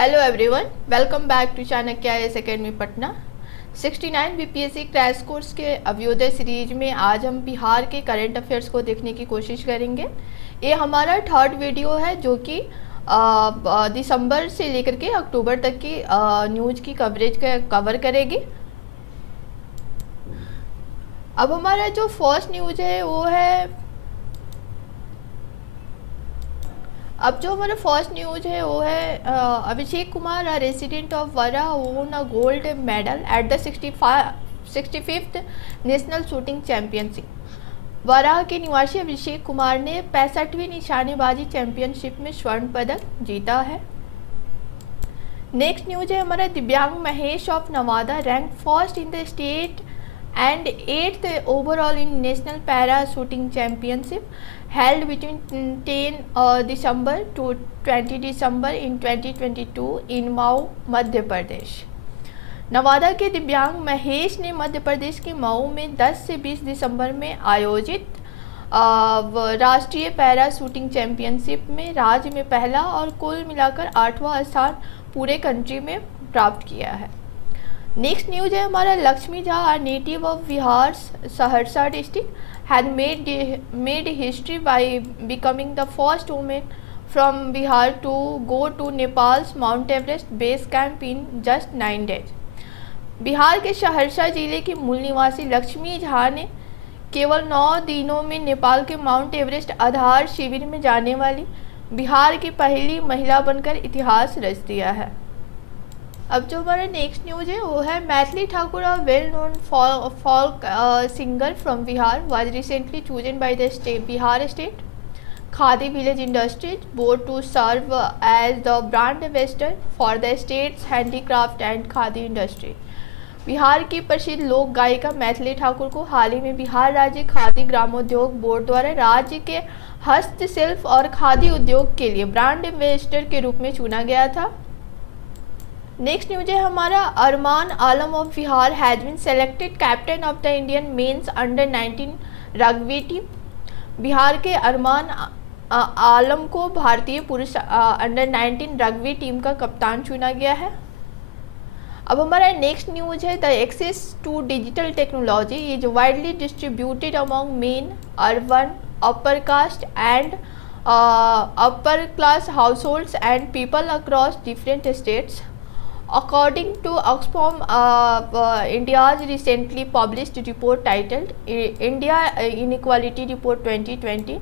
Hello everyone, welcome back to Chanakya IAS academy Patna. 69 BPSC crash course के Abhyudaya series में आज हम बिहार के करंट अफेयर्स को देखने की कोशिश करेंगे। ये हमारा थर्ड वीडियो है जो कि दिसंबर से लेकर के अक्टूबर तक की न्यूज़ की कवरेज कवर करेगी। अब हमारा जो फर्स्ट न्यूज़ है वो है Abhishek Kumar, a resident of वरा, own a gold medal at the 65th national shooting championship. वरा के निवासी अभिषेक कुमार ने 65वीं निशानेबाजी चैंपियनशिप में स्वर्ण पदक जीता है। नेक्स्ट न्यूज है हमारा दिव्यांग Mahesh of Nawada rank first in the state and 8th overall in National Para Shooting Championship held between 10 December to 20 December in 2022 in Mau, Madhya Pradesh. Nawada के दिव्यांग महेश ने मध्य प्रदेश के मऊ में 10 से 20 दिसंबर में आयोजित राष्ट्रीय पैरा शूटिंग चैंपियनशिप में राज्य में पहला और कुल मिलाकर 8वां स्थान पूरे कंट्री में प्राप्त किया है। नेक्स्ट न्यूज है हमारा Lakshmi Jha, native of Bihar Saharsa district had made history by becoming the first women from Bihar to go to Nepal's mount Everest base camp in just 9 days। Bihar के सहरसा जिले की मूल निवासी लक्ष्मी झा ने केवल 9 दिनों में नेपाल के माउंट एवरेस्ट आधार शिविर में जाने वाली बिहार की पहली महिला बनकर इतिहास रच दिया है। अब जो हमारा नेक्स्ट न्यूज है वो है Maithili Thakur, a well known folk singer from Bihar, was recently chosen by the Bihar State Khadi Village Industries Board to serve as the brand ambassador for the state's handicraft and khadi industry. Bihar की प्रसिद्ध लोक गायिका मैथिली ठाकुर को हाल ही में बिहार राज्य खादी ग्रामोद्योग बोर्ड द्वारा राज्य के हस्तशिल्प और खादी उद्योग के लिए ब्रांड एम्बेसडर के रूप में चुना गया था। नेक्स्ट न्यूज है हमारा Armaan Alam of Bihar has been selected captain of the Indian men's under 19 rugby team. Bihar के अरमान आलम को भारतीय पुरुष अंडर 19 रग्बी टीम का कप्तान चुना गया है। अब हमारा नेक्स्ट न्यूज है the access to digital technology is widely distributed among men urban upper caste and upper class households and people across different states. According to Oxfam, India's recently published report titled India Inequality Report 2020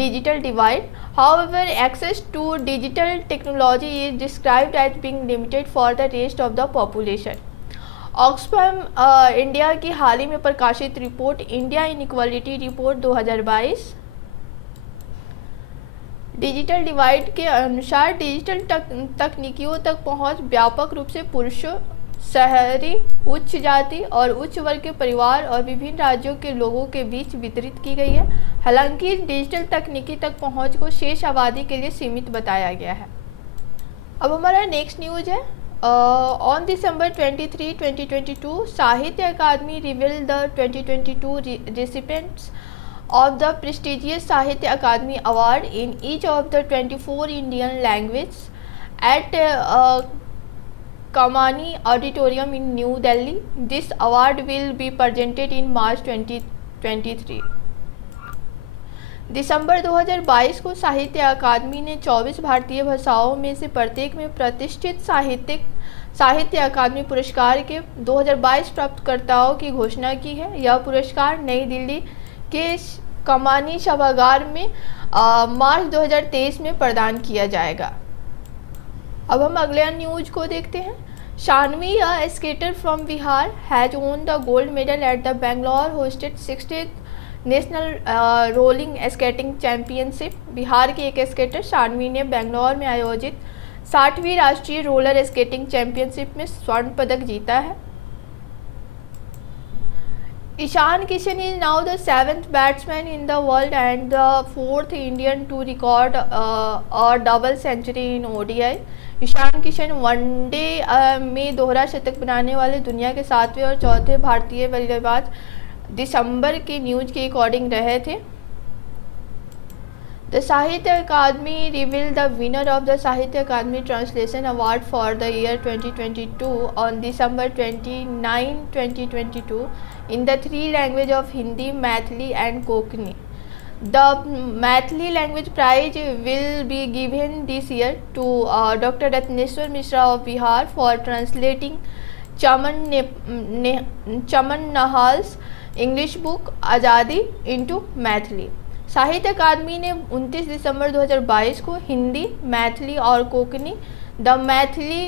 Digital Divide, however, access to digital technology is described as being limited for the rest of the population. Oxfam India की हाल ही में प्रकाशित report India inequality report 2022 digital divide के अनुसार digital तकनीकियों तक पहुंच व्यापक रूप से पुरुषों, शहरी, उच्च जाति और उच्च वर्ग के परिवार और विभिन्न राज्यों के लोगों के बीच वितरित की गई है। हालांकि डिजिटल तकनीकी तक पहुंच को शेष आबादी के लिए सीमित बताया गया है। अब हमारा नेक्स्ट न्यूज है on December 23, 2022 Sahitya Akademi reveal the 2022 recipients of the prestigious Sahitya Akademi Award in each of the 24 Indian languages at Kamani Auditorium in New Delhi. This award will be presented in March 2023। दिसंबर 2022 को साहित्य अकादमी ने 24 भारतीय भाषाओं में से प्रत्येक में प्रतिष्ठित साहित्य अकादमी पुरस्कार के 2022 प्राप्तकर्ताओं की घोषणा की है। यह पुरस्कार नई दिल्ली के कमानी सभागार में मार्च 2023 में प्रदान किया जाएगा। अब हम अगले न्यूज को देखते हैं। Shanvi, a skater from Bihar, has won the gold medal at the Bangalore hosted 60th national rolling skating championship. Bihar की एक स्केटर शानवी ने बेंगलोर में आयोजित 60वीं राष्ट्रीय रोलर स्केटिंग चैंपियनशिप में स्वर्ण पदक जीता है। Ishan Kishan is now the 7th batsman in the world and the 4th Indian to record a double century in ODI। Ishan Kishan one day में दोहरा शतक बनाने वाले दुनिया के 7वें और 4थे भारतीय बल्लेबाज दिसंबर की न्यूज के अकॉर्डिंग रहे थे। The Sahitya Akademi revealed the winner of the Sahitya Akademi Translation Award for the year 2022 on December 29, 2022 in the three languages of Hindi, Maithili and Konkani. The Maithili language prize will be given this year to Dr. Ratneshwar Mishra of Bihar for translating Chaman Nahal's English book Azadi into Maithili. साहित्य अकादमी ने 29 दिसंबर 2022 को हिंदी, मैथिली और Konkani the Maithili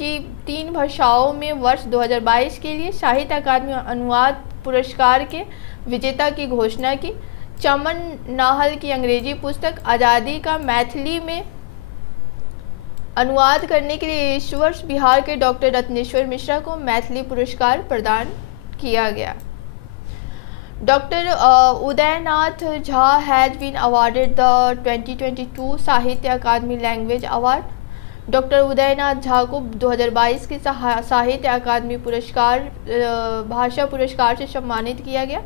की 3 भाषाओं में वर्ष 2022 के लिए साहित्य अकादमी अनुवाद पुरस्कार के विजेता की घोषणा की। चमन नाहल की अंग्रेजी पुस्तक आज़ादी का मैथिली में अनुवाद करने के लिए इस वर्ष बिहार के डॉक्टर रत्नेश्वर मिश्रा को मैथिली पुरस्कार प्रदान किया गया। Dr. Udayanath Jha has been awarded the 2022 Sahitya Akademi Language Award. Doctor Udaynath Jha को 2022 के साहित्य अकादमी पुरस्कार भाषा पुरस्कार से सम्मानित किया गया।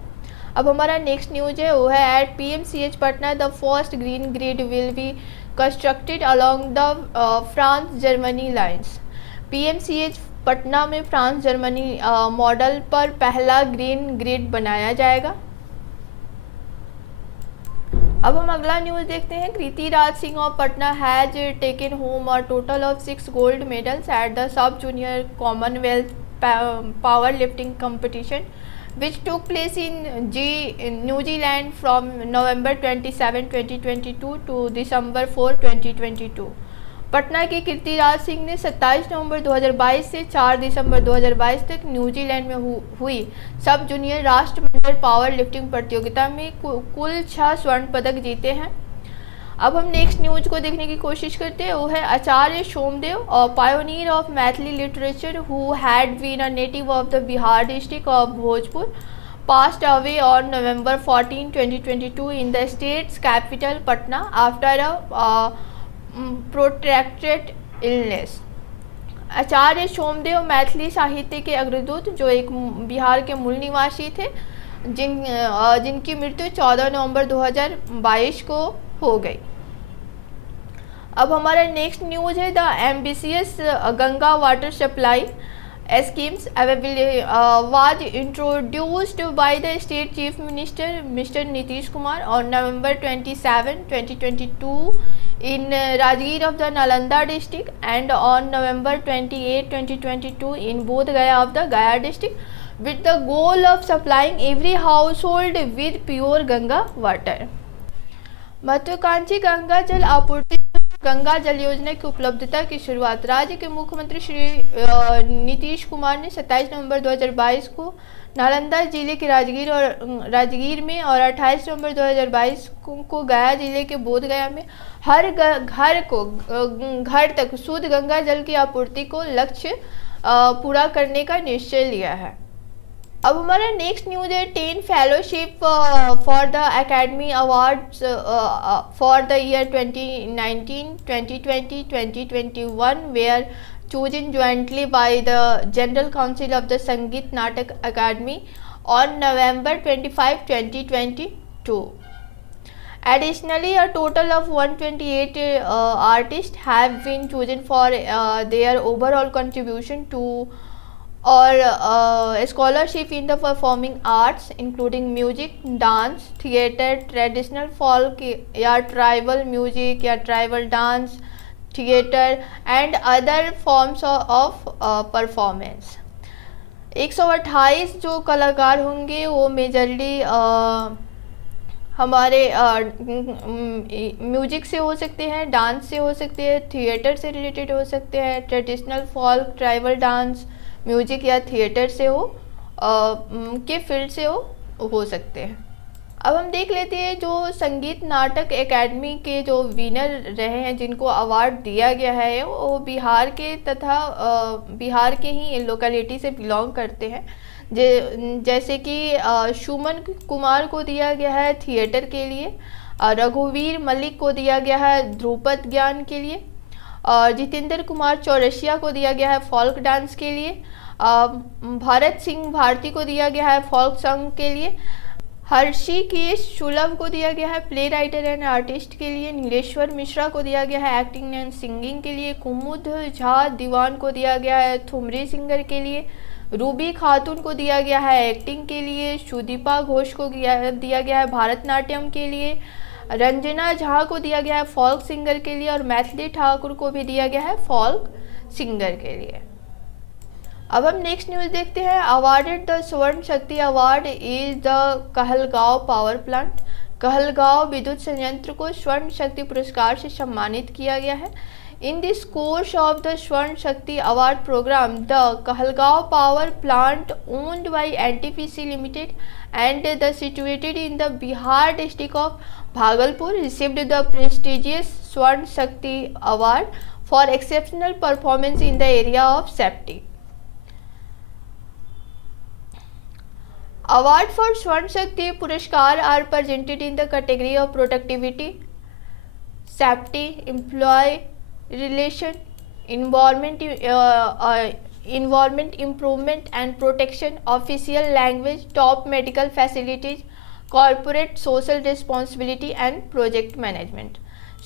अब हमारा नेक्स्ट न्यूज है वो है at PMCH Patna the first green grid will be constructed along the France Germany lines. PMCH Patna में फ्रांस जर्मनी मॉडल पर पहला ग्रीन ग्रिड बनाया जाएगा। अब हम अगला न्यूज़ देखते हैं। Kriti Raj Singh of Patna has taken home a total of 6 gold medals at the sub junior Commonwealth power lifting competition which took place in New Zealand from November 27, 2022 to December 4, 2022। Patna के कीर्ति राज सिंह ने 27 नवंबर 2022 से 4 दिसंबर 2022 तक न्यूजीलैंड में हुई सब जूनियर राष्ट्रमंडल पावर लिफ्टिंग प्रतियोगिता में कुल 6 स्वर्ण पदक जीते हैं। अब हम नेक्स्ट न्यूज को देखने की कोशिश करते हैं वो है आचार्य सोमदेव और pioneer of Maithili literature who had been a native of the Bihar district of Bhojpur passed away on November 14, 2022 in the state's capital Patna after a protracted illness। आचार्य सोमदेव मैथिली साहित्य के अग्रदूत जो एक बिहार के मूल निवासी थे जिनकी मृत्यु 14 नवंबर 2022 को हो गई। अब हमारा नेक्स्ट न्यूज है the ambitious Ganga water supply schemes was introduced by the state chief minister Mr. Nitish Kumar on November 27, 2022 in Rajgir of the Nalanda district and on November 28, 2022 in Bodh Gaya of the Gaya district with the goal of supplying every household with pure Ganga water। महत्वाकांक्षी गंगा जल आपूर्ति गंगा जल योजना की उपलब्धता की शुरुआत राज्य के मुख्यमंत्री श्री नीतीश कुमार ने 27 नवंबर 2022 को नालंदा जिले के राजगीर में और 28 नवंबर 2022 को गया जिले के बोध गया में हर घर तक शुद्ध गंगा जल की आपूर्ति को लक्ष्य पूरा करने का निश्चय लिया है। अब हमारा नेक्स्ट न्यूज है 10 fellowship for the academy awards for the year 2019, 2020, 2021 were chosen jointly by the General Council of the Sangeet Natak Academy on November 25, 2022। Additionally, a total of 128 artists have been chosen for their overall contribution to or scholarship in the performing arts including music, dance, theatre, traditional folk या tribal music या tribal dance, theatre and other forms of performance। 128 जो कलाकार होंगे वो majorly हमारे music से हो सकते हैं, डांस से हो सकते हैं, थिएटर से रिलेटेड हो सकते हैं, traditional folk, tribal dance, music या थिएटर से हो के फील्ड से हो सकते हैं। अब हम देख लेते हैं जो संगीत नाटक एकेडमी के जो विनर रहे हैं जिनको अवार्ड दिया गया है वो बिहार के तथा बिहार के ही लोकेलिटी से बिलोंग करते हैं। जैसे कि सुमन कुमार को दिया गया है थिएटर के लिए, रघुवीर मलिक को दिया गया है ध्रुपद ज्ञान के लिए, जितेंद्र कुमार चौरसिया को दिया गया है फॉल्क डांस के लिए, भारत सिंह भारती को दिया गया है फॉल्क सॉन्ग के लिए, हर्षिकेश शुलभ को दिया गया है प्ले राइटर एंड आर्टिस्ट के लिए, नीलेश्वर मिश्रा को दिया गया है एक्टिंग एंड सिंगिंग के लिए, कुमुद झा दीवान को दिया गया है ठुमरी सिंगर के लिए, रूबी खातून को दिया गया है एक्टिंग के लिए, सुदीपा घोष को दिया गया है भारतनाट्यम के लिए, रंजना झा को दिया गया है फॉल्क सिंगर के लिए और मैथिली ठाकुर को भी दिया गया है फॉल्क सिंगर के लिए। अब हम नेक्स्ट न्यूज़ देखते हैं। Awarded the Swarn Shakti award is the Kahalgaon power plant. Kahalgaon विद्युत संयंत्र को स्वर्ण शक्ति पुरस्कार से सम्मानित किया गया है। In this course of the Swarn Shakti award programme the Kahalgaon power plant owned by NTPC limited and the situated in the Bihar district of Bhagalpur received the prestigious Swarn Shakti award for exceptional performance in the area of safety. Award for Swarn Shakti Puraskar are presented in the category of productivity, safety, employee relation, environment improvement and protection, official language, top medical facilities, corporate social responsibility and project management।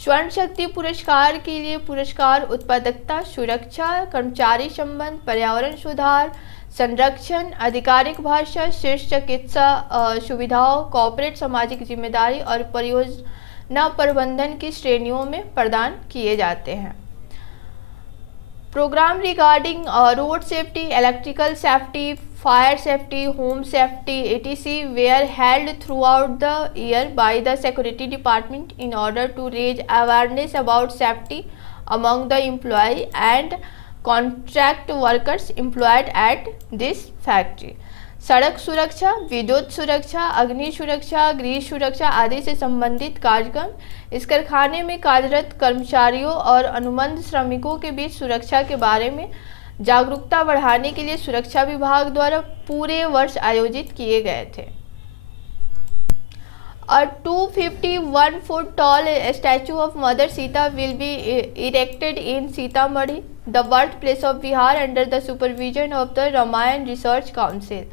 स्वर्ण शक्ति पुरस्कार के लिए पुरस्कार उत्पादकता, सुरक्षा, कर्मचारी संबंध, पर्यावरण सुधार, संरक्षण, आधिकारिक भाषा, शीर्ष चिकित्सा सुविधाओं, कॉर्पोरेट सामाजिक जिम्मेदारी और परियोजना प्रबंधन की श्रेणियों में प्रदान किए जाते हैं। Programme regarding road safety, electrical safety, fire safety, home safety etc. were held throughout the year by the Security Department in order to raise awareness about safety among the employee and contract workers employed at this factory. सड़क सुरक्षा, विद्युत सुरक्षा, अग्नि सुरक्षा, गृह सुरक्षा आदि से संबंधित कार्यक्रम इस कारखाने में कार्यरत कर्मचारियों और अनुबंध श्रमिकों के बीच सुरक्षा के बारे में जागरूकता बढ़ाने के लिए सुरक्षा विभाग द्वारा पूरे वर्ष आयोजित किए गए थे। A 251 foot tall statue of Mother Sita will be erected in Sitamarhi, the birthplace of Bihar, under the supervision of the Ramayana research council.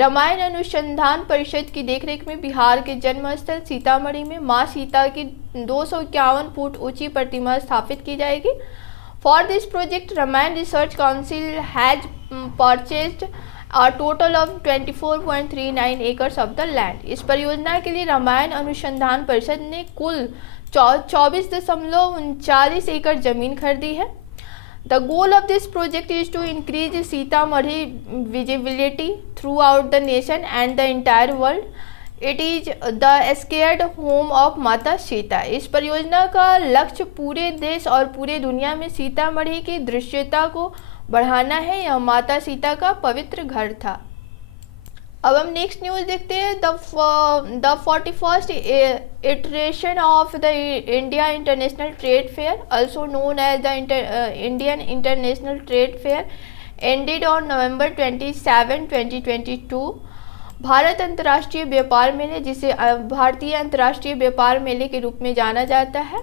Ramayana अनुसंधान परिषद की देखरेख में बिहार के जन्मस्थल सीतामढ़ी में मां सीता की 251 फुट ऊंची प्रतिमा स्थापित की जाएगी। For this project Ramayana research council has purchased a total of 24.39 acres of the land। इस परियोजना के लिए रामायण अनुसंधान परिषद ने कुल 24.39 एकड़ जमीन खरीदी है। The goal of this project is to increase Sitamarhi visibility throughout the nation and the entire world. It is the sacred home of माता सीता। इस परियोजना का लक्ष्य पूरे देश और पूरे दुनिया में सीतामढ़ी की दृश्यता को बढ़ाना है। यह माता सीता का पवित्र घर था। अब हम नेक्स्ट न्यूज़ देखते हैं। The 41st iteration of the India international trade fair also known as the Indian International Trade Fair ended on November 27, 2022। Bharat अंतर्राष्ट्रीय व्यापार मेले, जिसे भारतीय अंतर्राष्ट्रीय व्यापार मेले के रूप में जाना जाता है,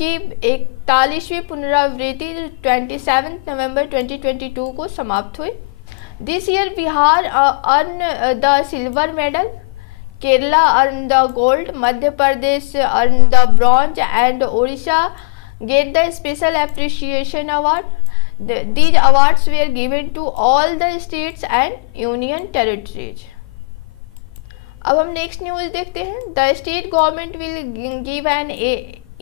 की 41वीं पुनरावृत्ति 27 नवंबर 2022 को समाप्त हुई। This year Bihar earn the silver medal, Kerala earn the gold, Madhya Pradesh earn the bronze and Odisha get the special appreciation award. These awards were given to all the states and union territories. अब हम नेक्स्ट न्यूज़ देखते हैं। The state government will give an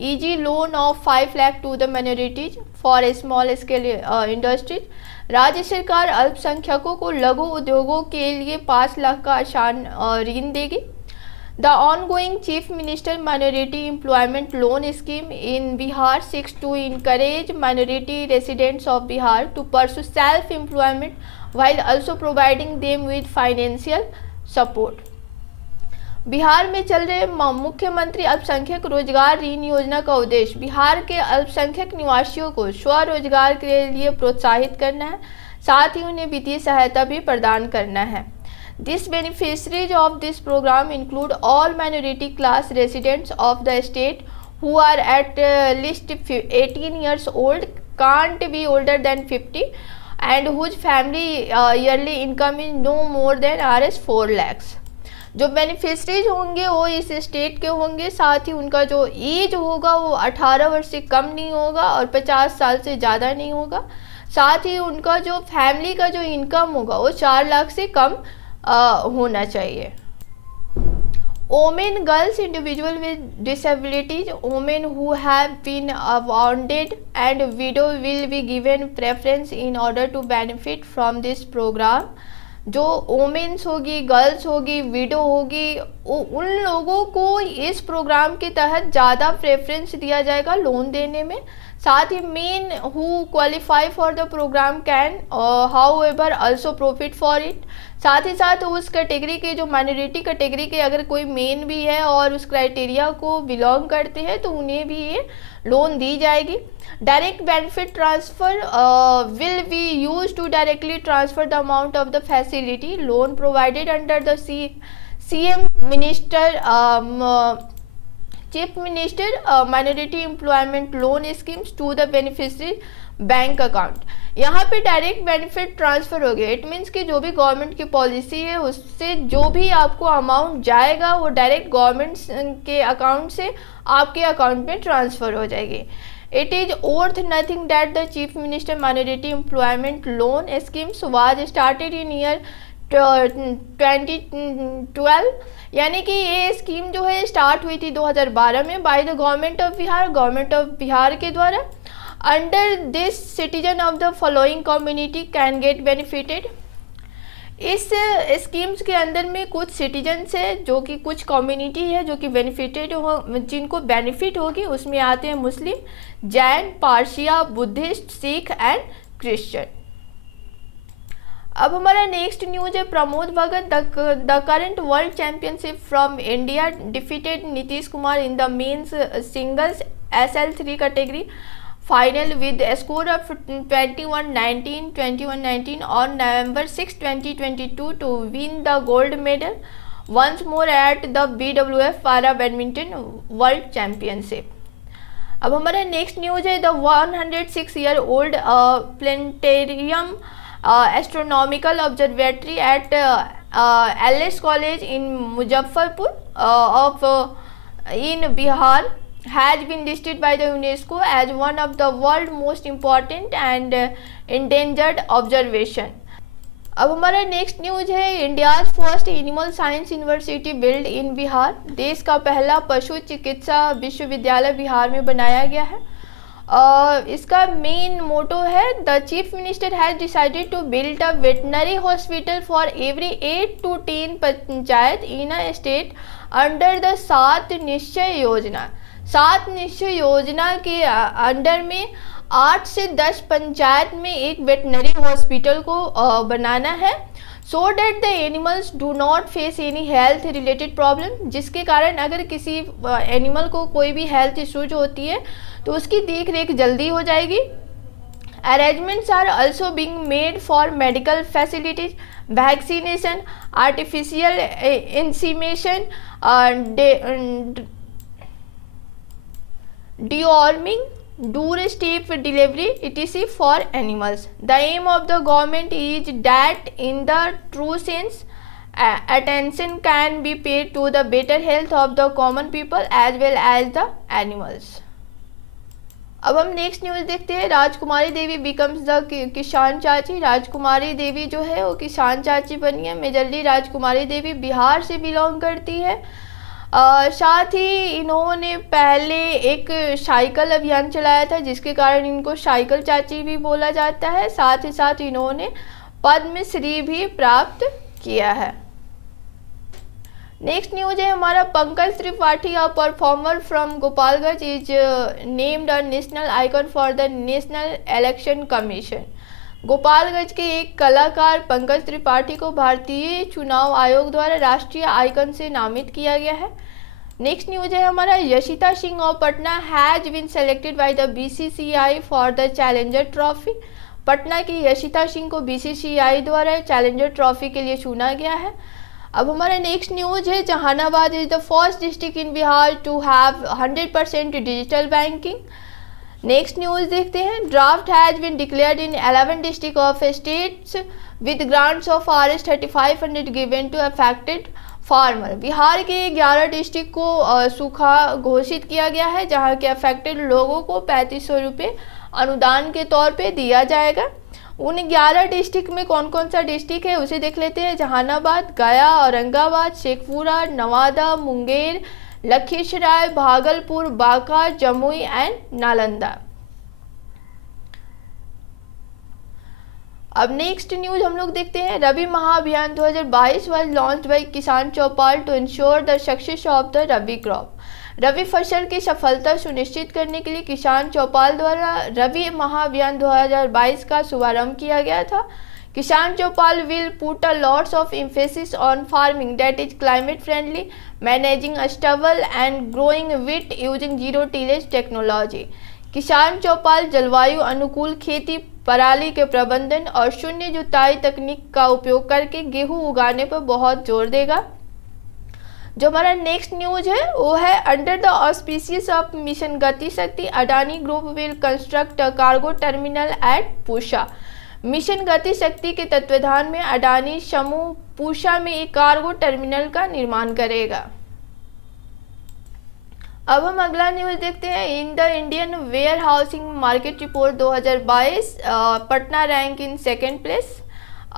easy loan of 5 lakh to the minorities for a small scale industries। राज्य सरकार अल्पसंख्यकों को लघु उद्योगों के लिए 5 लाख का आसान ऋण देगी। The ongoing chief minister minority employment loan scheme in Bihar seeks to encourage minority residents of Bihar to pursue self-employment while also providing them with financial support। Bihar में चल रहे मुख्यमंत्री अल्पसंख्यक रोजगार ऋण योजना का उद्देश्य बिहार के अल्पसंख्यक निवासियों को स्वरोजगार के लिए प्रोत्साहित करना है, साथ ही उन्हें वित्तीय सहायता भी प्रदान करना है। This beneficiaries of this programme include all minority class residents of the state who are at least 18 years old, can't be older than 50 and whose family yearly income is no more than Rs 4 lakhs। जो beneficiaries होंगे वो इस state के होंगे, साथ ही उनका जो as होगा वो 18 वर्ष से कम नहीं होगा और 50 साल से ज़्यादा नहीं होगा। साथ ही उनका जो फैमिली का जो इनकम होगा वो 4 लाख से कम होना चाहिए। Women, girls, individual with disabilities, women who have been wounded and widow will be given preference in order to benefit from this program। जो वोमेन्स होगी, गर्ल्स होगी, विडो होगी, उन लोगों को इस प्रोग्राम के तहत ज़्यादा प्रेफरेंस दिया जाएगा लोन देने में। साथ ही men who qualify for the programme can however also profit for it. साथ ही साथ उस कैटेगरी के जो माइनॉरिटी कैटेगरी के अगर कोई मेन भी है और उस क्राइटेरिया को बिलोंग करते हैं तो उन्हें भी ये लोन दी जाएगी। Direct benefit transfer will be use to directly transfer the amount of the facility loan provided under the CM minister chief minister minority employment loan schemes to the beneficiary bank account. यहाँ पे direct benefit transfer हो गया। It means कि जो भी government की policy है उससे जो भी आपको अमाउंट जाएगा वो डायरेक्ट गवर्नमेंट के अकाउंट से आपके अकाउंट में ट्रांसफ़र हो जाएगी। It is worth nothing that the chief minister minority employment loan schemes was started in year 2012। यानी कि ये स्कीम जो है स्टार्ट हुई थी 2012 में by the government of Bihar के द्वारा। Under this citizen of the following community can get benefited. इस स्कीम्स के अंदर में कुछ सिटीजन्स है जो कि कुछ कम्युनिटी है जो कि बेनिफिटेड हो, जिनको बेनिफिट होगी। उसमें आते हैं मुस्लिम, जैन, पारसिया, बुद्धिस्ट, सिख एंड क्रिश्चियन। अब हमारा नेक्स्ट न्यूज है Pramod Bhagat the current world championship from India defeated Nitish Kumar in the men's singles SL3 category final with score of 21-19 on November 6, 2022 to win the gold medal once more at the BWF Para Badminton World Championship। अब हमारा next news है the 106-year-old planetarium astronomical observatory at LS college in Muzaffarpur in Bihar has been listed by the UNESCO as one of the world most important and endangered observation। अब हमारा next news है India's first animal science university build in Bihar. देश का पहला पशु चिकित्सा विश्वविद्यालय बिहार में बनाया गया है। इसका मेन मोटो है the chief minister has decided to build a veterinary hospital for every 8 to 10 panchayat in a state under the 7 Nishchay योजना। 7 निश्चय योजना के अंडर में 8 से 10 पंचायत में एक वेटनरी हॉस्पिटल को बनाना है so that the animals do not face any health related problem. जिसके कारण अगर किसी एनिमल को कोई भी हेल्थ इश्यूज होती है तो उसकी देख रेख जल्दी हो जाएगी। Arrangements are also being made for medical facilities, vaccination, artificial insemination, deworming, doorstep delivery etc for animals। The aim of the government is that in the true sense attention can be paid to the better health of the common people as well as the animals। अब हम next news देखते हैं Rajkumari Devi becomes the किसान चाची। राजकुमारी देवी जो है वो किसान चाची बनी है। मेजरली राजकुमारी देवी बिहार से बिलोंग करती है। साथ ही इन्होंने पहले एक साइकिल अभियान चलाया था जिसके कारण इनको साइकिल चाची भी बोला जाता है। साथ ही साथ इन्होंने पद्मश्री भी प्राप्त किया है। नेक्स्ट न्यूज है हमारा Pankaj Tripathi a performer from Gopalganj is named a national icon for the national election commission. Gopalganj के एक कलाकार पंकज त्रिपाठी को भारतीय चुनाव आयोग द्वारा राष्ट्रीय आइकन से नामित किया गया है। नेक्स्ट न्यूज है हमारा Yashita Singh of Patna has been selected by the BCCI for the challenger trophy. Patna की यशिता सिंह को BCCI द्वारा चैलेंजर ट्रॉफी के लिए चुना गया है। अब हमारा नेक्स्ट न्यूज है Jehanabad is the first district in Bihar to have 100% digital banking. Next news देखते हैं draft has been declared in 11 district of states with grants of Rs 3500 given to affected farmer. Bihar के 11 डिस्ट्रिक्ट को सूखा घोषित किया गया है, जहां के अफेक्टेड लोगों को 3500 रुपये अनुदान के तौर पे दिया जाएगा। उन 11 डिस्ट्रिक्ट में कौन कौन सा डिस्ट्रिक्ट है उसे देख लेते हैं। जहानाबाद, गया, औरंगाबाद, शेखपुरा, नवादा, मुंगेर, लखीसराय, भागलपुर, बांका, जमुई एंड नालंदा। अब नेक्स्ट न्यूज हम लोग देखते हैं। रबी महाअभियान 2022 was launched by Kisan Chaupal to ensure the success of the rabi crop. Rabi फसल की सफलता सुनिश्चित करने के लिए किसान चौपाल द्वारा रबी महाअभियान 2022 का शुभारंभ किया गया था। Kisan Chaupal will put a lots of emphasis on farming that is climate friendly, managing stubble and growing wheat using zero tillage technology. Kisan Chaupal जलवायु अनुकूल खेती, पराली के प्रबंधन और शून्य जुताई तकनीक का उपयोग करके गेहूं उगाने पर बहुत जोर देगा। जो हमारा नेक्स्ट न्यूज है वो है under the auspicious of mission Gati Shakti Adani group will construct a cargo terminal at Pusa. Mission Gati Shakti के तत्वाधान में अडानी समूह पूसा में एक कार्गो टर्मिनल का निर्माण करेगा। अब हम अगला न्यूज देखते हैं। In the Indian wear housing market report 2022 Patna rank in second place.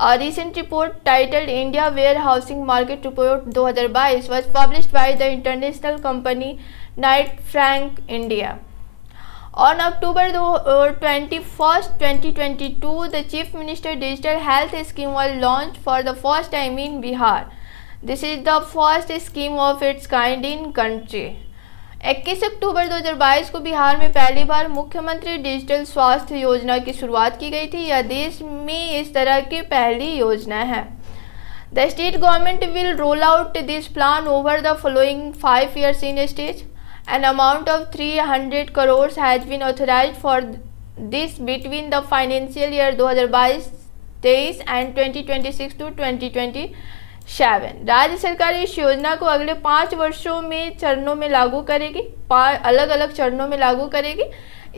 A recent report titled India Warehousing Market Report 2022 was published by the international company Knight Frank India. On October 21st, 2022, the Chief Minister Digital Health Scheme was launched for the first time in Bihar. This is the first scheme of its kind in country. 21 अक्टूबर 2022 को बिहार में पहली बार मुख्यमंत्री digital स्वास्थ्य योजना की शुरुआत की गई थी। यह देश में इस तरह की पहली योजना है। The state government will roll out this plan over the following 5 years in stage. An amount of 300 crores has been authorized for this between the financial year 2022-23 and 2026 to 2027। राज्य सरकार इस योजना को अगले 5 वर्षों में चरणों में लागू करेगी, अलग अलग चरणों में लागू करेगी।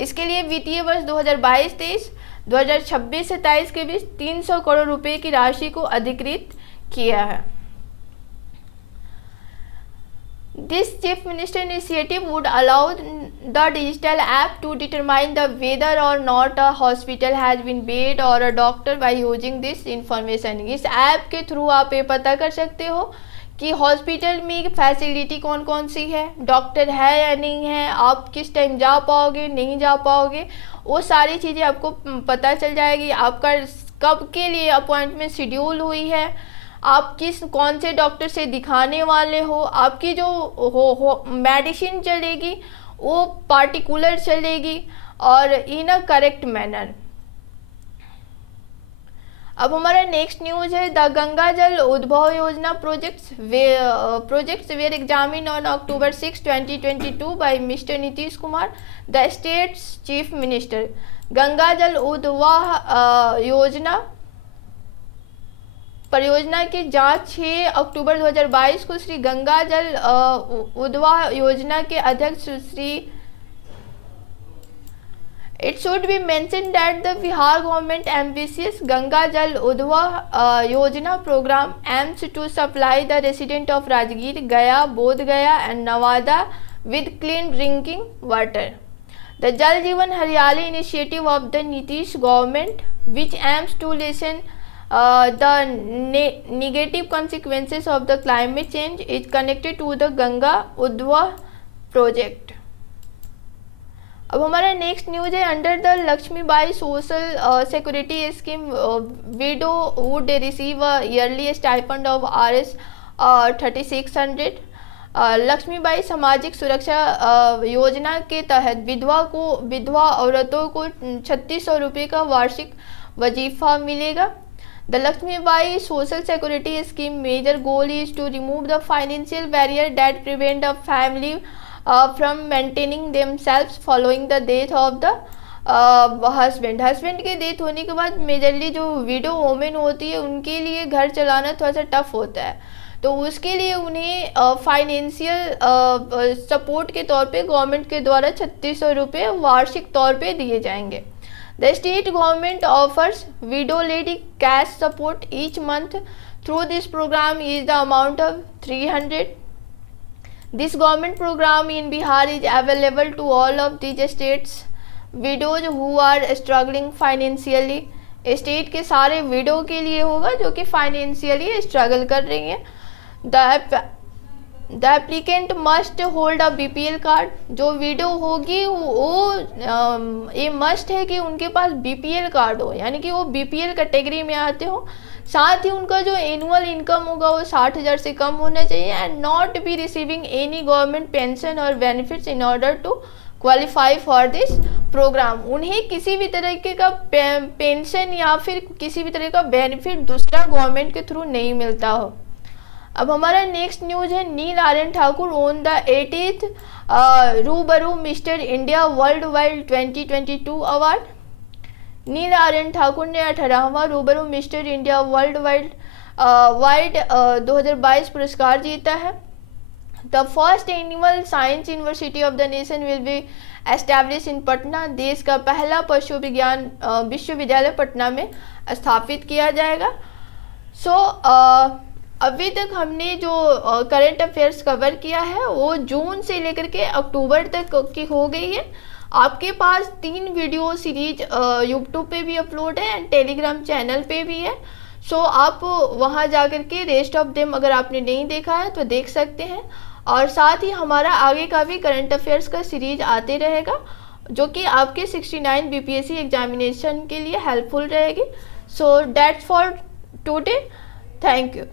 इसके लिए वित्तीय वर्ष 2022-23, 2026-27 के बीच 300 करोड़ रुपए की राशि को अधिकृत किया है। This Chief Minister initiative would allow the digital app to determine the whether or not a hospital has been bed or a doctor by using this information। इस ऐप के थ्रू आप ये पता कर सकते हो कि हॉस्पिटल में फैसिलिटी कौन कौन सी है, डॉक्टर है या नहीं है, आप किस टाइम जा पाओगे नहीं जा पाओगे, वो सारी चीज़ें आपको पता चल जाएगी। आपका कब के लिए अपॉइंटमेंट शेड्यूल हुई है, आप कौन से डॉक्टर से दिखाने वाले हो, आपकी जो मेडिसिन चलेगी वो पार्टिकुलर चलेगी और इन अ करेक्ट मैनर। अब हमारा नेक्स्ट न्यूज है। The Ganga Jal Udbhav Yojana projects were examine on October 6, 2022 by mister Nitish Kumar, the state's chief minister. Ganga Jal Udbhav योजना परियोजना की जांच 6 अक्टूबर 2022 को श्री गंगा जल उद्भव योजना के अध्यक्ष Shri It should be mentioned that the Bihar government ambitious Ganga Jal Udhva Yojana program aims to supply the resident of Rajgir, Gaya, Bodh Gaya and Nawada with clean drinking water. The Jal Jeevan Haryali initiative of the Nitish government, which aims to lessen the negative consequences of the climate change, is connected to the Ganga Udhva project. अब हमारा next news है। Under the Lakshmibai social security scheme widow would receive a yearly stipend of Rs 3600। Lakshmibai Samajik Suraksha योजना के तहत विधवा औरतों को 3600 रुपये का वार्षिक वजीफा मिलेगा। The Lakshmibai social security scheme major goal is to remove the financial barrier that prevent a family from maintaining themselves following the death of the husband के डेथ होने के बाद मेजरली जो विडो वोमेन होती है उनके लिए घर चलाना थोड़ा सा टफ होता है, तो उसके लिए उन्हें फाइनेंशियल सपोर्ट के तौर पे गवर्नमेंट के द्वारा 3600 रुपये वार्षिक तौर पे दिए जाएंगे। The state government offers window lady cash support each month Through this program is the amount of 300. This government program in Bihar is available to all of these states widows who are struggling financially. State के सारे window के लिए होगा जो कि financially struggle कर रही हैं. The applicant must hold a BPL card. जो विडो होगी वो ये मस्ट है कि उनके पास बीपीएल कार्ड हो, यानी कि वो बीपीएल कैटेगरी में आते हो. साथ ही उनका जो एनुअल इनकम होगा वो 60,000 से कम होना चाहिए. And not be receiving any government pension or benefits in order to qualify for this programme. उन्हें किसी भी तरीके का पेंशन या फिर किसी भी तरह का बेनिफिट दूसरा गवर्नमेंट के थ्रू नहीं मिलता हो. अब हमारा नेक्स्ट न्यूज है Neel Aryan Thakur won the 80th Rubaru Mister India world wide 2022 award. Neel Aryan Thakur ने 18वां रूबरू मिस्टर इंडिया वर्ल्ड वाइड 2022 पुरस्कार जीता है. The first animal science university of the nation will be establish in Patna. देश का पहला पशु विज्ञान विश्वविद्यालय पटना में स्थापित किया जाएगा. सो अभी तक हमने जो करंट अफेयर्स कवर किया है वो जून से लेकर के अक्टूबर तक की हो गई है. आपके पास 3 वीडियो सीरीज यूट्यूब पे भी अपलोड है एंड टेलीग्राम चैनल पे भी है. सो आप वहाँ जा कर के रेस्ट ऑफ देम अगर आपने नहीं देखा है तो देख सकते हैं. और साथ ही हमारा आगे का भी करंट अफेयर्स का सीरीज आते रहेगा जो कि आपके 69 बीपीएससी एग्जामिनेशन के लिए हेल्पफुल रहेगी. So that's for today. Thank you.